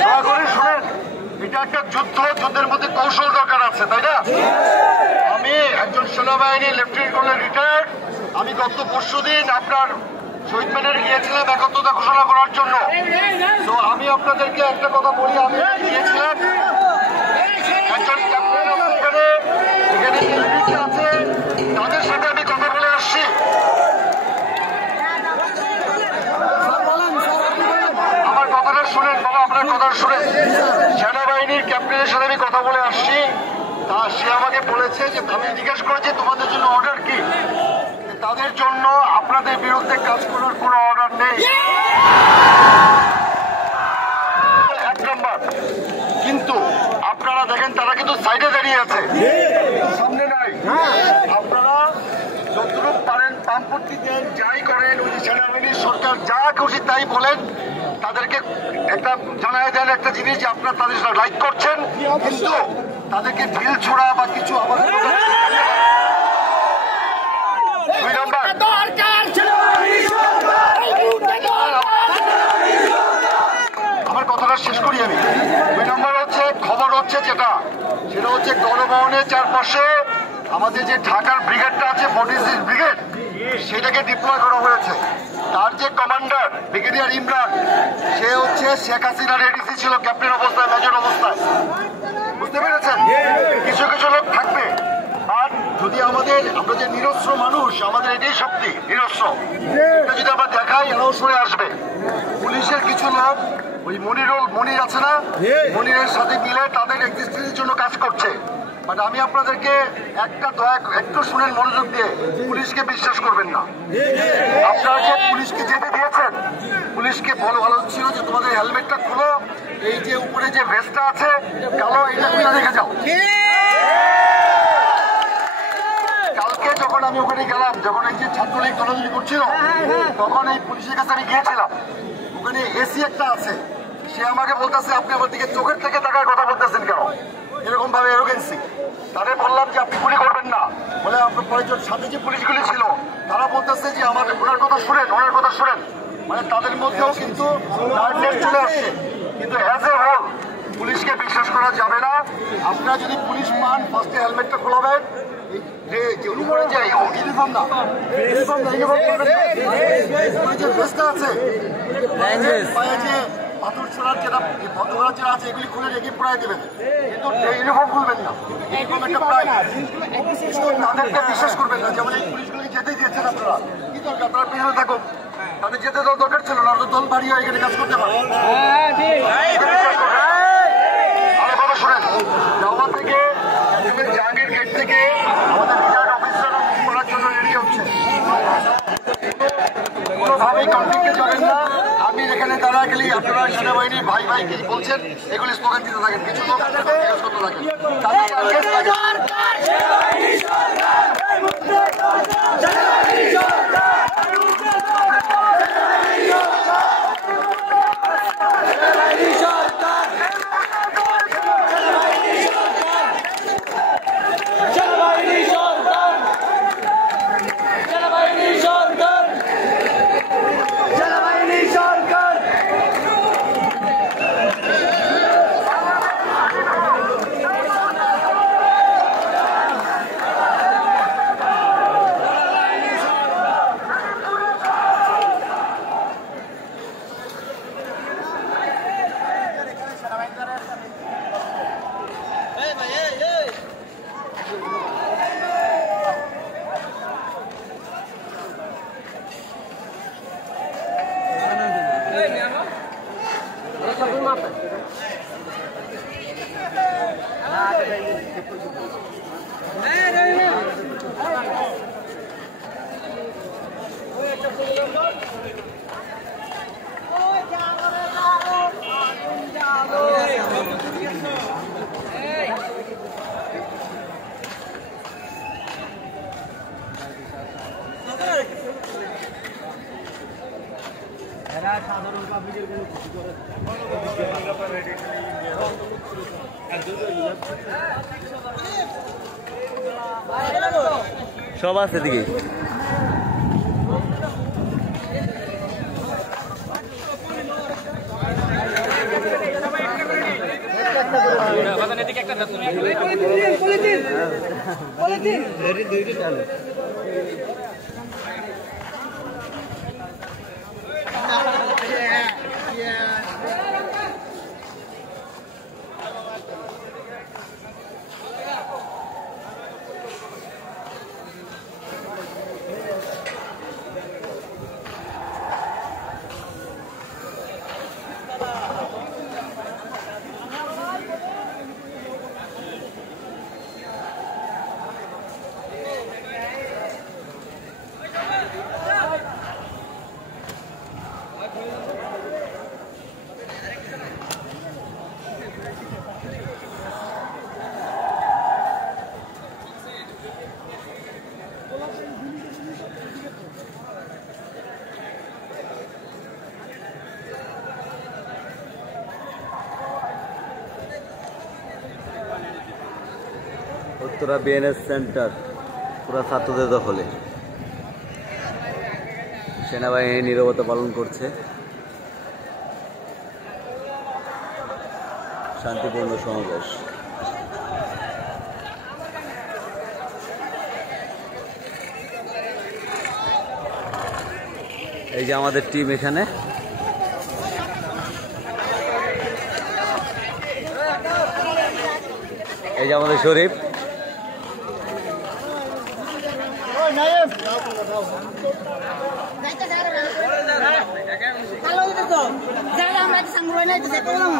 দয়া করে শুনেন, এটা একটা যুদ্ধের মধ্যে কৌশল দরকার আছে, তাই না? আমি একজন সেনাবাহিনী লেফটেন্যান্ট কর্নেল রিটায়ার্ড। আমি গত পরশুদিন আপনার শহীদ মিনারে গিয়েছিলাম একত্রতা ঘোষণা করার জন্য। তো আমি আপনাদেরকে একটা কথা বলি, আমি গিয়েছিলাম একজন ক্যাপ্টেন এখানে আছে, তাদের সাথে আমি কথা বলে আসছি। আমার কথাটা শুনেন বাবা, আপনার কথা শুনেন। সেনাবাহিনীর ক্যাপ্টেনের সাথে আমি কথা বলে আসছি, তা সে আমাকে বলেছে যে আমি জিজ্ঞেস করেছি তোমাদের জন্য অর্ডার কি। তাদের জন্য আপনাদের বিরুদ্ধে কাজ করার কোনো অর্ডার নেই, এক নম্বর। কিন্তু আপনারা দেখেন তারা কিন্তু সাইডে দাঁড়িয়ে আছে, সামনে নাই। আপনারা যতটুকু পারেন বামপন্থী দেন, যাই করেন, ওই সেনাবাহিনীর সরকার যা খুশি তাই বলেন, তাদেরকে একটা জানায় দেন একটা জিনিস যে আপনারা তাদের সাথে লাইক করছেন, কিন্তু তাদেরকে ঢিল ছোড়া বা কিছু আমাদের আমার কথাটা শেষ করি আমি। 2 নম্বর হচ্ছে খবর হচ্ছে সেটা হচ্ছে গণভবনের চারপাশে আমাদের যে ঢাকার ব্রিগেডটা আছে 46 ব্রিগেড, সেটাকে ডিপ্লয় করা হয়েছে। তার যে কমান্ডার ব্রিগেডিয়ার ইমরান, সে হচ্ছে শেখ হাসিনার এডিসি ছিল, ক্যাপ্টেন অবস্থায়, মেজর অবস্থায়, বুঝতে পেরেছেন? কিছু কিছু লোক থাকবে। আর যদি আমরা যে নিরস্ত্র মানুষ, আমাদের এটাই শক্তি, নিরস্ত্র, এটা যদি আমরা দেখাই এরাও সরে আসবে। পুলিশের কিছু লোক ওই মনির আছে না, মনিরের সাথে মিলে তাদের এক্সিস্টেন্সের জন্য কাজ করছে। বাট আমি আপনাদেরকে একটু শুনেন মনোযোগ দিয়ে, পুলিশকে বিশ্বাস করবেন না। আপনারা যে পুলিশকে যেতে দিয়েছেন, পুলিশকে ভালো ছিল যে তোমাদের হেলমেটটা খুলো, এই যে উপরে যে ভেস্টটা আছে কালো, এটা খুলে রেখে যাও। কালকে যখন আমি ওখানে গেলাম, যখন এই যে ছাত্রলীগ দলাদলি করছিল, তখন এই পুলিশের কাছে আমি গিয়েছিলাম। ওখানে এসি একটা আছে, সে আমাকে বলতেছে আপনি আমার দিকে চোখের থেকে তাকায় কথা বলতেছেন কেন, এরকম ভাবে এরোগেন্সি। তাদের বললাম যে আপনি গুলি করবেন না, বলে আপনার পরিচয় সাথে যে পুলিশগুলি ছিল তারা বলতেছে যে ওনার কথা শুনেন। মানে তাদের মধ্যেও কিন্তু চলে আসছে। কিন্তু অ্যাজ এ হোল পুলিশকে বিশ্বাস করা যাবে না। আপনারা যদি পুলিশ পান, ফার্স্টে হেলমেটটা খোলাবেন, উপরে যে ইউনিফর্ম না যে ভেস্টটা আছে, পায়ে যে পাথর ছোড়ার যেটা আছে, এগুলি খুলে রেখে পড়াই দেবেন, কিন্তু ইউনিফর্ম খুলবেন না। এরকম একটা প্রায় তাদেরকে বিশ্বাস করবেন না। যেমন এই পুলিশগুলিকে যেতেই দিয়েছেন আপনারা, কি দরকার, আপনারা পেছনে থাকুন, তাদের যেতে দেওয়া দরকার ছিল না, দল ভারী হয়ে এখানে কাজ করতে পারে। আমার কথা শোনেন, জামা থেকে জাহাঙ্গীর গেট থেকে আমাদের রিটায়ার্ড অফিসাররা করার জন্য রেডি হচ্ছে, কোনোভাবেই কনফ্লিক্টে যাবেন না। আমি এখানে দাঁড়া গেলি আপনারা সেনাবাহিনী ভাই কি বলছেন এগুলি স্লোগান দিতে থাকেন, কিছু লোক করতে থাকেন। সব আছে দিকে উত্তরা বিএনএস সেন্টার পুরা ছাত্রদের দখলে। সেনাবাহিনী নীরবতা পালন করছে। শান্তিপূর্ণ সমাবেশ। এই যে আমাদের টিম এখানে। এই যে আমাদের শরীফ। Kalau itu tuh, jangan mereka sanggup naik itu saya tolong.